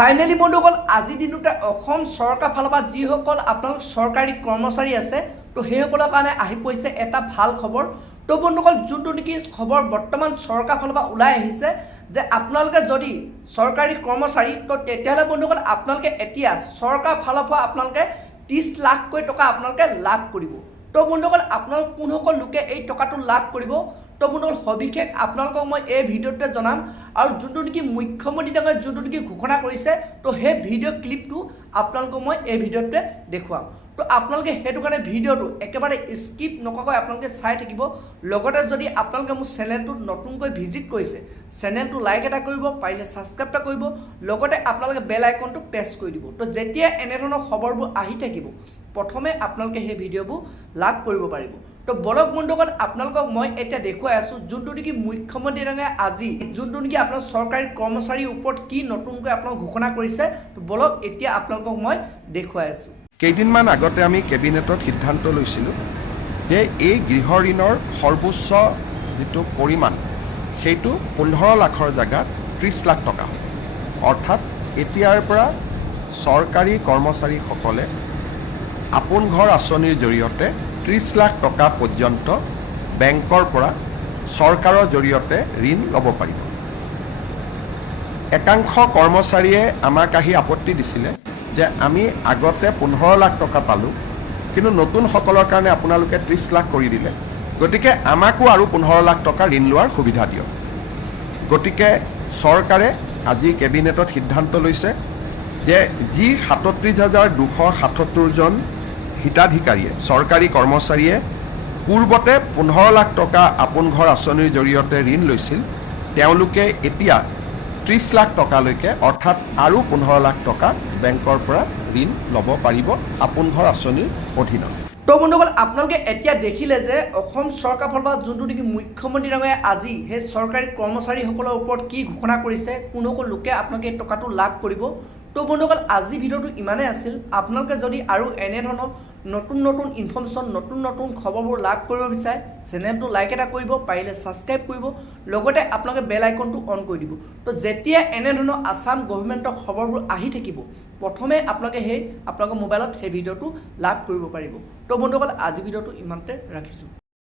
Finally বন্ধুসকল আজি দিনতে অসম চৰকাৰ ফালৰ পৰা যিসকল আপোনালোক চৰকাৰী কৰ্মচাৰী আছে তো সেইসকলৰ কাৰণে আহি পৰিছে এটা ভাল খবৰ। তো বন্ধুসকল যোনটো নেকি খবৰ বৰ্তমান চৰকাৰ ফালৰ পৰা ওলাই আহিছে যে আপোনালোকে যদি চৰকাৰী কৰ্মচাৰী তো তেতিয়াহ'লে বন্ধুসকল আপোনালোকে এতিয়া চৰকাৰ ফালৰ পৰা আপোনালোকে 30 লাখকৈ টকা আপোনালোকে লাভ কৰিব। তো বন্ধুসকল আপোনালোক কোনসকল লোকে এই টকাটো লাভ কৰিব তো বন্ধুসকল সবিশেষ আপোনালোকক মই এই ভিডিঅ'তে জনাম আৰু যোনটো নেকি মুখ্যমন্ত্ৰী ডাঙৰীয়াই যোনটো নেকি ঘোষণা কৰিছে তো সেই ভিডিঅ' ক্লিপটো আপোনালোকক মই এই ভিডিঅ'তে দেখুৱাম। তো আপোনালোকে সেইটো কাৰণে ভিডিঅ'টো একেবাৰে স্কিপ নকৰাকৈ আপোনালোকে চাই থাকিব। লগতে যদি আপোনালোকে মোৰ চেনেলটো নতুনকৈ ভিজিট কৰিছে চেনেলটো লাইক এটা কৰিব, পাৰিলে ছাবস্ক্ৰাইব এটা কৰিব, লগতে আপোনালোকে বেল আইকনটো প্ৰেছ কৰি দিব। তো যেতিয়া এনেধৰণৰ খবৰবোৰ আহি থাকিব প্ৰথমে আপোনালোকে সেই ভিডিঅ'বোৰ লাভ কৰিব পাৰিব। তো বলক বন্ধুসকল আপোনালোকক মই এতিয়া দেখুৱাই আছোঁ যোনটো নেকি মুখ্যমন্ত্ৰী ডাঙৰীয়াই আজি যোনটো নেকি আপোনাৰ চৰকাৰী কৰ্মচাৰীৰ ওপৰত কি নতুনকৈ আপোনালোক ঘোষণা কৰিছে তো বলক এতিয়া আপোনালোকক মই দেখুৱাই আছোঁ। কেইদিনমান আগতে আমি কেবিনেটত সিদ্ধান্ত লৈছিলোঁ যে এই গৃহ ঋণৰ সৰ্বোচ্চ যিটো পৰিমাণ সেইটো 15 লাখৰ জেগাত 30 লাখ টকা হয়। অৰ্থাৎ এতিয়াৰ পৰা চৰকাৰী কৰ্মচাৰীসকলে আপোন ঘৰ আঁচনিৰ জৰিয়তে 30 লাখ টকা পৰ্যন্ত বেংকৰ পৰা চৰকাৰৰ জৰিয়তে ঋণ ল'ব পাৰিব। একাংশ কৰ্মচাৰীয়ে আমাক আহি আপত্তি দিছিলে যে আমি আগতে 15 লাখ টকা পালোঁ কিন্তু নতুনসকলৰ কাৰণে আপোনালোকে 30 লাখ কৰি দিলে, গতিকে আমাকো আৰু 15 লাখ টকা ঋণ লোৱাৰ সুবিধা দিয়ক। গতিকে চৰকাৰে আজি কেবিনেটত সিদ্ধান্ত লৈছে যে যি 37,277জন হিতাধিকাৰীয়ে চৰকাৰী কৰ্মচাৰীয়ে পূৰ্বতে 15 লাখ টকা আপোন ঘৰ আঁচনিৰ জৰিয়তে ঋণ লৈছিল তেওঁলোকে এতিয়া 30 লাখ টকালৈকে অৰ্থাৎ আৰু 15 লাখ টকা বেংকৰ পৰা ঋণ ল'ব পাৰিব আপোন ঘৰ আঁচনিৰ অধীনত। তো বন্ধুসকল আপোনালোকে এতিয়া দেখিলে যে অসম চৰকাৰ ফালৰ পৰা যোনটো নেকি মুখ্যমন্ত্ৰী ডাঙৰীয়াই আজি সেই চৰকাৰী কৰ্মচাৰীসকলৰ ওপৰত কি ঘোষণা কৰিছে কোনসকল লোকে আপোনালোকে এই টকাটো লাভ কৰিব। তো বন্ধুসকল আজি ভিডিঅ'টো ইমানেই আছিল। আপোনালোকে যদি আৰু এনেধৰণৰ নতুন নতুন ইনফৰ্মেশ্যন নতুন নতুন খবৰবোৰ লাভ কৰিব বিচাৰে চেনেলটো লাইক এটা কৰিব, পাৰিলে ছাবস্ক্ৰাইব কৰিব, লগতে আপোনালোকে বেল আইকনটো অন কৰি দিব। তো যেতিয়া এনেধৰণৰ আসাম গভৰ্ণমেণ্টৰ খবৰবোৰ আহি থাকিব প্ৰথমে আপোনালোকে আপোনালোকৰ মোবাইলত সেই ভিডিঅ'টো লাভ কৰিব পাৰিব। তো বন্ধুসকল আজি ভিডিঅ'টো ইমানতে ৰাখিছোঁ।